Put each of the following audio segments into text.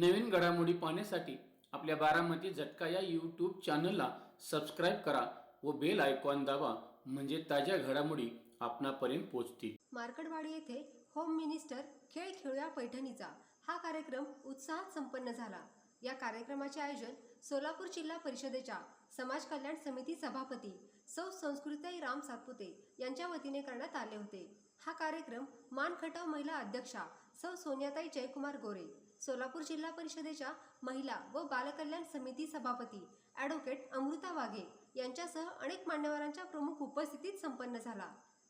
नवीन घडामोडी पाहण्यासाठी आपल्या बारामती झटका या यूट्यूब चॅनलला सबस्क्राईब करा व बेल आयकॉन दाबा, म्हणजे ताज्या घडामोडी आपणापर्यंत पोहोचतील. मार्कडवाडी येथे होम मिनिस्टर खेळ खेळूया पैठणीचा हा कार्यक्रम उत्साहात संपन्न झाला. या कार्यक्रमाचे आयोजन सोलापूर जिल्हा परिषदेच्या समाज कल्याण समिती सभापती सौ संस्कृताई राम सातपुते यांच्या वतीने करण्यात आले होते. हा कार्यक्रम मानखटाव महिला अध्यक्षा सौ सोनियाताई जयकुमार गोरे, सोलापूर जिल्हा परिषदेच्या महिला व बालकल्याण समिती सभापती ॲडव्होकेट अमृता वाघे यांच्यासह अनेक मान्यवरांच्या प्रमुख उपस्थितीत संपन्न झाला.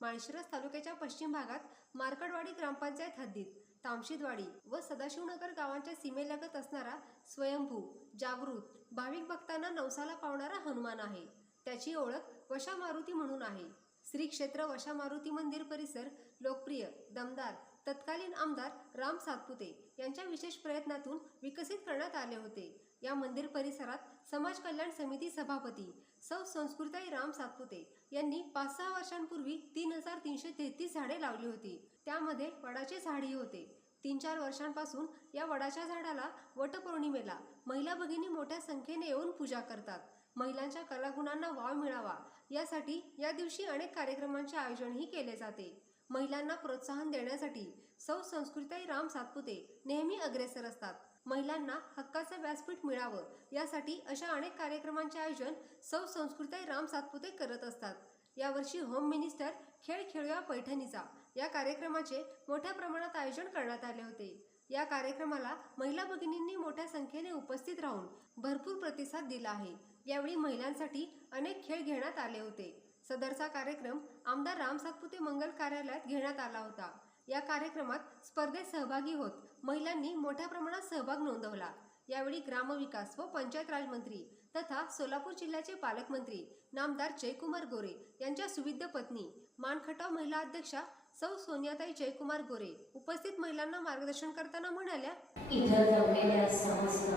माळशिरस तालुक्याच्या पश्चिम भागात मार्कडवाडी ग्रामपंचायत हद्दीत तामशीदवाडी व सदाशिवनगर गावांच्या सीमेलगत असणारा स्वयंभू, जागृत, भाविक भक्तांना नवसाला पावणारा हनुमान आहे. त्याची ओळख वशा मारुती म्हणून आहे. श्री क्षेत्र वशा मारुती मंदिर परिसर लोकप्रिय, दमदार तत्कालीन आमदार राम सातपुते यांच्या विशेष प्रयत्नातून विकसित करण्यात आले होते. या मंदिर परिसरात समाज कल्याण समिती सभापती सौ संस्कृताई राम सातपुते यांनी 5-6 वर्षांपूर्वी 3333 झाडे लावली होती. त्यामध्ये वडाचे झाडही होते. 3-4 वर्षांपासून या वडाच्या झाडाला वटपौर्णिमेला महिला भगिनी मोठ्या संख्येने येऊन पूजा करतात. महिलांच्या कलागुणांना वाव मिळावा यासाठी या दिवशी अनेक कार्यक्रमांचे आयोजनही केले जाते. महिलांना प्रोत्साहन देण्यासाठी सौ संस्कृताई राम सातपुते नेहमी अग्रेसर असतात. महिलांना हक्काचं व्यासपीठ मिळावं यासाठी अशा अनेक कार्यक्रमांचे आयोजन सौ संस्कृताई राम सातपुते करत असतात. यावर्षी होम मिनिस्टर खेळ खेळूया पैठणीचा या कार्यक्रमाचे मोठ्या प्रमाणात आयोजन करण्यात आले होते. या कार्यक्रमाला महिला भगिनींनी मोठ्या संख्येने उपस्थित राहून भरपूर प्रतिसाद दिला आहे. यावेळी महिलांसाठी अनेक खेळ घेण्यात आले होते. सदरचा कार्यक्रम आमदार राम सातपुते मंगल कार्यालयात घेण्यात आला होता. या कार्यक्रमात स्पर्धेत सहभागी होत महिलांनी मोठ्या प्रमाणात सहभाग नोंदवला. यावेळी ग्रामविकास व पंचायत राज मंत्री तथा सोलापूर जिल्ह्याचे पालकमंत्री नामदार जयकुमार गोरे यांच्या सुविद्य पत्नी मानखटाव महिला अध्यक्षा सौ सोनियाताई जयकुमार गोरे उपस्थित महिलांना मार्गदर्शन करताना म्हणाल्या, इथं जमलेल्या समस्त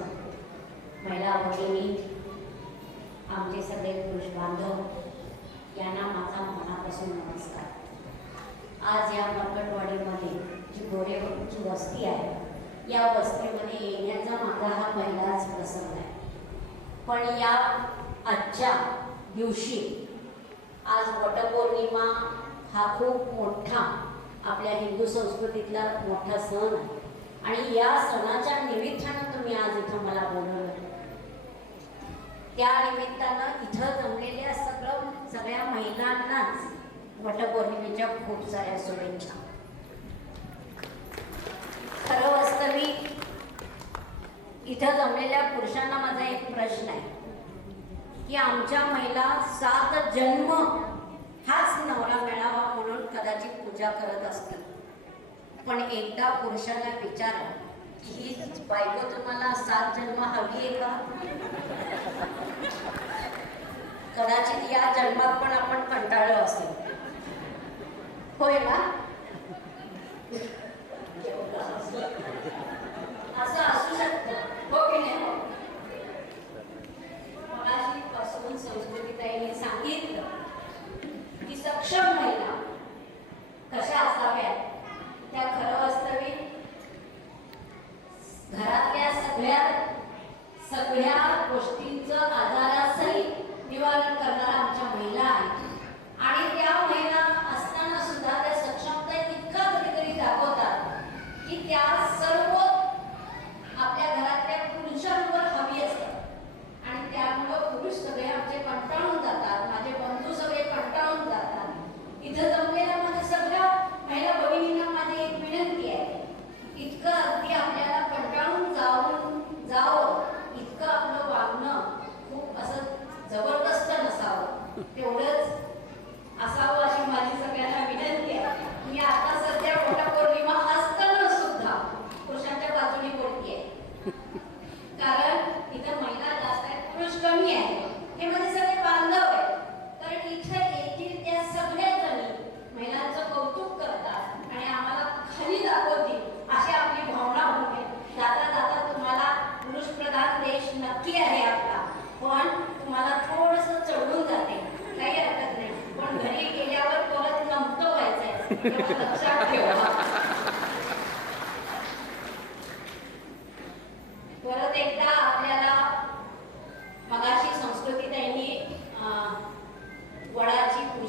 महिला भगिनी, आमचे सगळे पुरुष बांधव यांना माझा मनापासून नमस्कार. आज या मार्कडवाडीमध्ये जी गोरेची वस्ती आहे, या वस्तीमध्ये येण्याचा माझा हा पहिलाच प्रसंग आहे. पण या आजच्या दिवशी आज वटपौर्णिमा हा खूप मोठा आपल्या हिंदू संस्कृतीतला मोठा सण आहे आणि या सणाच्या निमित्तानं तुम्ही आज इथं मला बोलवलं. त्या निमित्तानं इथं जमलेल्या सगळ्या महिलांनाच वटपौर्णिमेच्या खूप साऱ्या शुभेच्छा. खरं वास्तविक इथं जमलेल्या पुरुषांना माझा एक प्रश्न आहे की आमच्या महिला 7 जन्म हाच नवरा मिळावा म्हणून कदाचित पूजा करत असतील, पण एकदा पुरुषाला विचारा की ही बायको तुम्हाला 7 जन्म हवी आहे का? कदाचित या जन्मात पण आपण कंटाळलो असेल, होय ना? असं असू शकतं, हो की नाही? मगाशीपासून संस्कृतीताईंनी सांगितलं की सक्षम महिला कशा असाव्यात. त्या खरं वास्तविक घरातल्या सगळ्या गोष्टींचं आधारासहित निवारण करणारा आमच्या महिला आहेत आणि त्या महिला असताना सुद्धा त्या सक्षमता इतका कधीतरी दाखवतात की त्या सर्व आपल्या घरातल्या पुरुषांवर हवी असतात आणि त्यामुळं पुरुष सगळे आमचे कंटाळून जातात, माझे बंधू सगळे कंटाळून जातात. इथं जमलेल्या माझ्या सगळ्या महिला भगिनींना माझी एक विनंती आहे, इतकं अगदी आपल्याला कंटाळून जावं इतकं आपलं वागणं खूप असं जबरदस्त नसावं, तेवढंच असावं अशी माझी सगळ्यांना विनंती आहे. मी आता सध्या वटपौर्णिमा असताना सुद्धा पुरुषांच्या बाजूने बोलते आहे, कारण इथं महिला जास्त आहेत, पुरुष कमी आहे. हे मध्ये सगळे बांधव आहेत, कारण इथं येथील त्या सगळ्या जणी महिलांचं कौतुक करतात आणि आम्हाला खाली दाखवतील अशी आपली भावना होते. जाता जाता तुम्हाला पुरुष प्रधान देश नक्की आहे आपला, पण तुम्हाला थोडंसं चढून जाते, काही हरकत नाही, पण घरी गेल्यावर परत नमतं व्हायचंय, लक्षात ठेवा.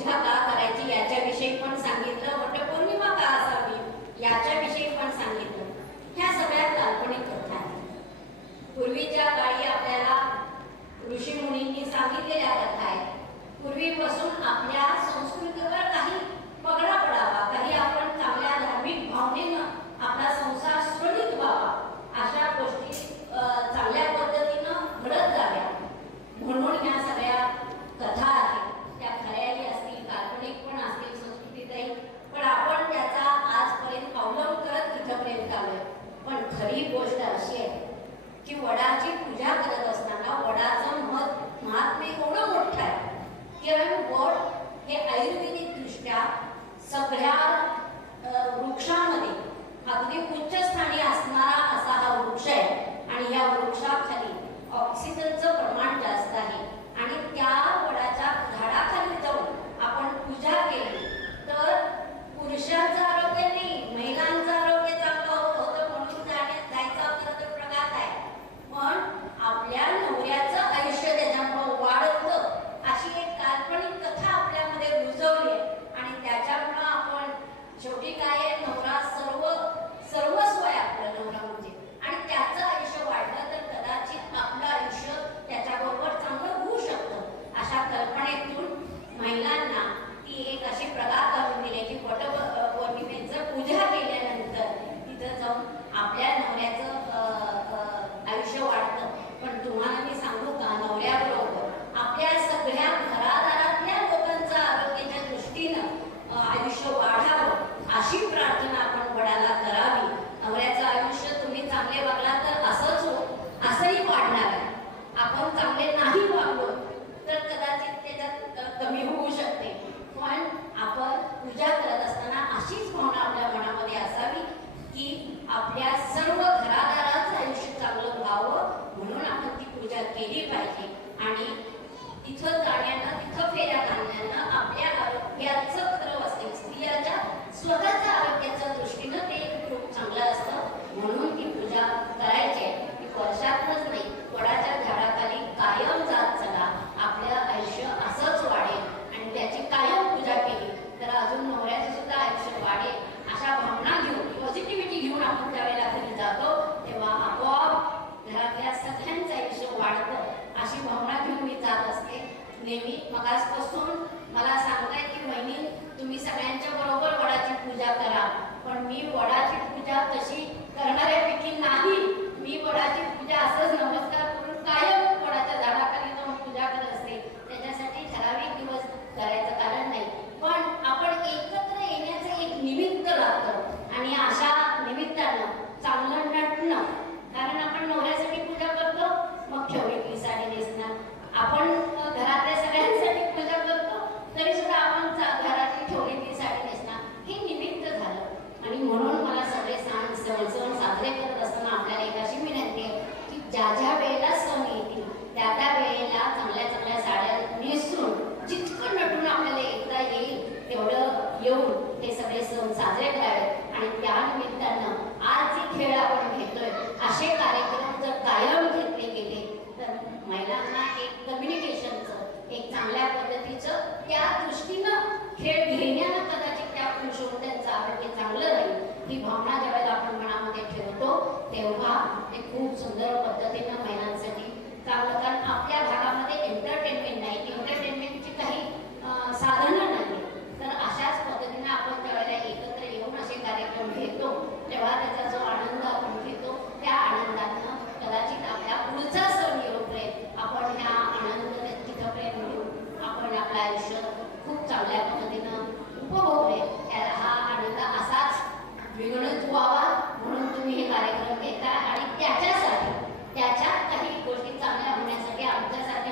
पूजा का करायची याच्याविषयी पण सांगितलं, वटपौर्णिमा का असावी याच्याविषयी पण सांगितलं. ह्या सगळ्या काल्पनिक कथा आहेत. पूर्वीच्या काळी आपल्याला ऋषी मुनींनी सांगितलेल्या कथा आहेत. पूर्वीपासून आपल्या संस्कृतीवर काही पगडा पडावा, काही आपण चांगल्या धार्मिक भावनेनं आपला संसार सुरळीत व्हावा, अशा गोष्टी चांगल्या पद्धतीनं घडत जाव्या म्हणून ह्या सगळ्या कथा आहेत. त्या खऱ्याही असतील, काल्पनिक पण असतील, संस्कृतीतही, पण आपण त्याचा आजपर्यंत अवलंब करत इथपर्यंत आलोय. पण खरी गोष्ट अशी आहे की वडाची पूजा करत असताना वडाचं महात्म्य एवढं मोठं आहे की वड हे आयुर्वेदिक दृष्ट्या सगळ्या वृक्षांमध्ये अगदी उच्चस्थानी असणारा असा हा वृक्ष आहे. आणि या वृक्षाखाली ऑक्सिजनचं प्रमाण जास्त आहे. आणि त्या वडाच्या झाडाखाली जाऊन आपण पूजा केली तर पुरुषांचं आरोग्य नाही, महिलांचं आरोग्य चांगलं होतं म्हणून जायचा तर प्रघात आहे. पण आपल्या नवऱ्याचं आयुष्य त्याच्यामुळं वाढतं अशी एक काल्पनिक कथा आपल्यामध्ये रुजवली आहे. आणि त्याच्यामुळं आपण शेवटी काय नवरा सर्वस्व आहे आपलं नवरा म्हणजे. आणि त्याचं आयुष्य वाढलं तर कदाचित आपलं आयुष्य त्याच्याबरोबर चांगलं होऊ शकतं. अशा कल्पनेतून महिलांना ती एक अशी प्रघात घालून दिली की वटपौर्णिमेचं पूजा केल्यानंतर तिथं जाऊन आपल्या नवऱ्याचं आयुष्य वाढतं. पण तुम्हाला मी सांगू का, नवऱ्याबरोबर आपल्या सगळ्या घरादारातल्या लोकांचं आरोग्याच्या दृष्टीनं आयुष्य वाढावं अशी प्रार्थना आपण वडाला करावी. नवऱ्याचं आयुष्य तुम्ही चांगले वागला तर असंही वाढणार आहे. आपण चांगले नाही वागलो तर कदाचित त्याच्यात कमी होऊ शकते. पण आपण पूजा करत असताना अशीच भावना आपल्या मनामध्ये असावी की आपल्या सर्व घरादाराचं आयुष्य चांगलं व्हावं म्हणून आपण ती पूजा केली पाहिजे. आणि तिथं जाण्यानं, तिथं फेऱ्या घालण्यानं आपल्या आरोग्याचं खरं असते. स्त्रियाच्या स्वतःच्या आरोग्याच्या दृष्टीनं ते एक खूप चांगलं असतं. म्हणून ती पूजा करायची आहे. ती वर्षातच नाही, वडाच्या झाडाखाली कायम जात चला, आपलं आयुष्य असंच वाढेल. आणि त्याची कायम पूजा केली तर अजून नवऱ्याचं सुद्धा आयुष्य वाढेल. अशा भावना घेऊन, पॉझिटिव्हिटी घेऊन आपण ज्यावेळेला घरी जातो तेव्हा आपोआप घरातल्या सगळ्यांचं आयुष्य वाढतं. अशी भावना घेऊन मी जात असते नेहमी. मगाचपासून मला सांगताय की वहिनी तुम्ही सगळ्यांच्या बरोबर वडाची पूजा करा, पण मी वडाची पूजा तशी करणाऱ्यापैकी नाही. मी वडाची पूजा असंच नमस्कार करून कायम वडाच्या झाडाखाली जाऊन पूजा करत असते. त्याच्यासाठी ठराविक दिवस करायचं कारण नाही, पण आपण एकत्र येण्याचं एक निमित्त लागतं. आणि अशा निमित्तानं चांगलं नटणं, कारण आपण नवऱ्यासाठी पूजा करतो मग ठेवलेली साडी नेसणार, आपण घरातल्या सगळ्यांसाठी पूजा करतो तरी सुद्धा आपण घरातली ठेवलेली साडी नेसणार, हे निमित्त झालं. आणि म्हणून मला सगळे सण साजरे करत असताना आपल्याला एक अशी विनंती आहे की ज्या वेळेला सण येतील त्या वेळेला चांगल्या चांगल्या साड्या नेसून जितकं नटून आपल्याला येता येईल तेवढं येऊन हे सगळे सण साजरे करावेत. आणि त्या निमित्तानं आज जे खेळ आपण घेतोय असे कार्यक्रम जर कायम घेतले गेले तर महिलांना एक कम्युनिकेशनचं, एक चांगल्या पद्धतीचं त्या दृष्टीनं खेळ घेण्यानं कदाचित त्या पुरुष त्यांचं आरोग्य चांगलं राहील. ही भावना ज्यावेळेला आपण मनामध्ये ठेवतो तेव्हा ते खूप सुंदर पद्धतीनं महिलांसाठी चांगलं. कारण आपल्या भागामध्ये एंटरटेनमेंट नाही, एंटरटेनमेंटची काही साधनं नाही. तर अशाच पद्धतीने आपण ज्यावेळेला एकत्र येऊन असे कार्यक्रम घेतो तेव्हा त्याचा जो आनंद आपण घेतो त्या आनंदानं कदाचित आपल्या पुढचा सण येऊपर्यंत आपण ह्या आनंद तिथपर्यंत घेऊन आपण आपलं आयुष्य खूप चांगल्या पद्धतीनं उपभोगले. हा आनंद असाच विगणित व्हावा म्हणून तुम्ही हे कार्यक्रम घेता. आणि त्याच्यासाठी त्याच्यात काही गोष्टी चांगल्या होण्यासाठी आमच्यासाठी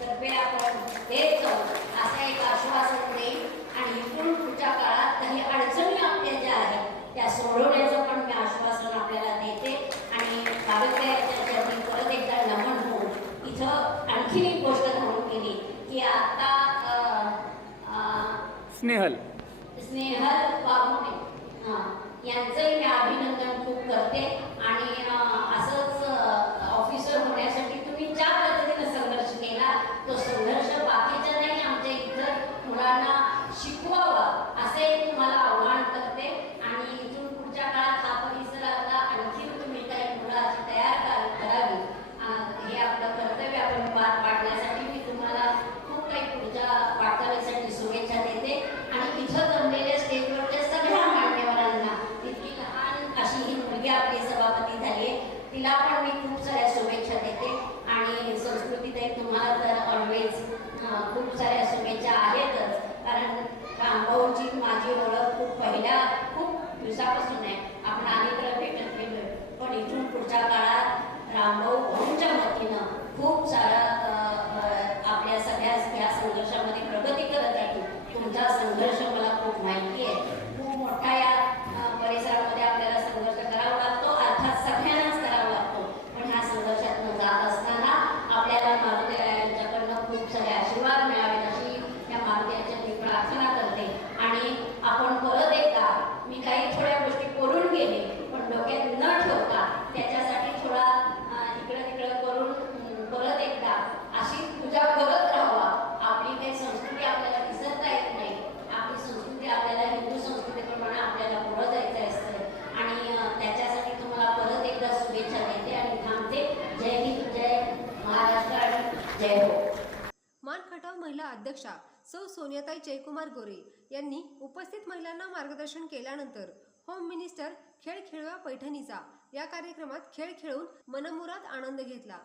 तर्फे आपण देत जाऊ असं एक आश्वासन देईन आणि इथून पुढच्या काळात काही अडचणी आपल्या ज्या आहेत त्या सोडवण्याचं पण मी आश्वासन आपल्याला देते. आणि काव्यकलेच्या चरणी परत एकदा नमन होऊन इथं आणखी एक गोष्ट सांगून गेली की आता स्नेहल वाघमोडे यांचंही मी अभिनंदन खूप करते. आणि असंच ऑफिसर होण्यासाठी तुम्ही ज्या पद्धतीने संघर्ष केला तो संघर्ष बाकीच्या नाही आमच्या इतर मुलांना शिकवावा असे तुम्हाला आव्हान करते. आणि इथून पुढच्या काळात हा परिसर आता आणखी तुम्ही काही मुलं अशी तयार करावी हे आपलं कर्तव्य आपण पार पाडण्यासाठी मी तुम्हाला खूप काही पुढच्या वाटचालीसाठी शुभेच्छा देते. आणि इथं जमलेल्या स्टेजवरच्या सगळ्या मान्यवरांना इतकी लहान अशी ही मुलगी आपली सभापती झाली आहे तिला पण मी खूप साऱ्या शुभेच्छा देते. आणि संस्कृतीताई तुम्हाला तर ऑलवेज खूप साऱ्या शुभेच्छा आहेतच, कारण रामभाऊची माझी ओळख खूप दिवसापासून आहे. आपण अनेक भेटत गेलोय, पण इथून पुढच्या काळात रामभाऊ भाऊंच्या वतीनं खूप सारं आपल्या सगळ्या ह्या संघर्षामध्ये प्रगती करत राहील. तुमचा संघर्ष मला खूप माहिती आहे. खूप मोठा या परिसरामध्ये आपल्याला संघर्ष करावा लागतो, अर्थात सगळ्यांनाच करावा लागतो. पण ह्या संघर्षातून जात असताना आपल्याला मारुतीरायांच्याकडनं खूप सारे आशीर्वाद मिळावेत अशी या मारुतीच्या मी प्रार्थना करते. आणि आपण परत एकदा मी काही थोड्या गोष्टी करून गेले पण डोक्यात न ठेवता त्याच्यासाठी थोडा इकडं तिकडं करून परत एकदा अशी पूजा करत राहावा. आपली काही संस्कृती आपल्याला विसरता येत नाही. आपली संस्कृती आपल्याला हिंदू संस्कृतीप्रमाणे आपल्याला पुढं जायचं असतं. आणि त्याच्यासाठी तुम्हाला परत एकदा शुभेच्छा देते आणि थांबते. जय हिंद, जय महाराष्ट्र आणि जय हो. मान खटाव महिला अध्यक्षा सौ सोनियाताई जयकुमार गोरे यांनी उपस्थित महिलांना मार्गदर्शन केल्यानंतर होम मिनिस्टर खेळ खेळूया पैठणीचा या कार्यक्रमात खेळ खेळून मनमुराद आनंद घेतला.